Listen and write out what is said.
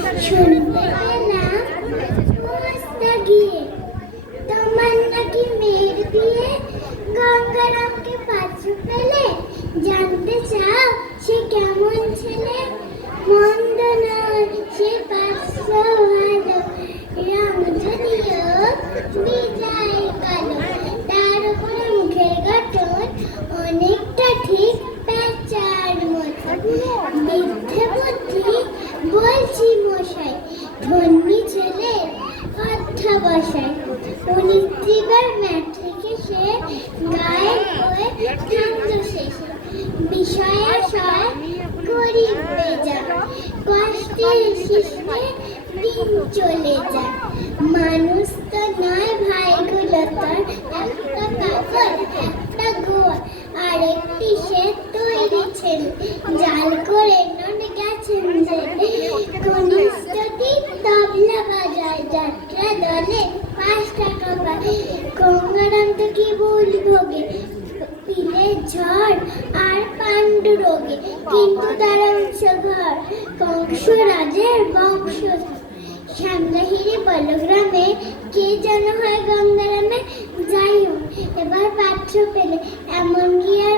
শুনতে পেলাম মস্তা গিয়ে তোমার নাকি মেয়ের বিয়ে, গঙ্গারামকে পাত্র পেলে, জানতে চাও সে কেমন ছেলে? মন্দ নয় সে পাত্র ভালো, রং যদিও বিদায় কালো, তার উপরে মুখের গঠন অনেকটা ঠিক প্যাঁচার মতো। বৃদ্ধে বুদ্ধি বলছি মশাই, ধন্যী ছেলে কথা বসাই। 19বার ম্যাট্রিকে সে গায়েব হয়ে থাকতো শেষে, বিষয় আশয় গরিব বেজা, কষ্টের শিশে দিন চলে যায়। মানুষ তো নয় ভাইগুলো তার, একটা কাপড় একটা গোয়া আরেকটি সে তৈরি ছেলে, জাল করে নন গেছেন যে কনিষ্ঠটি তবলা বাজায়, যাত্রা দলে 5 টাকা পায়। গঙ্গারাম তো কি বলবো গে, পিলে ঝড় আর পাণ্ডু রোগে, কিন্তু তার অংশ ঘর কংস রাজের বংশ। সামলাহিরি বলগ্রামে কে যেন হয় গঙ্গারামে, যাই হোক এবার পাত্র পেলে, এমন গিয়া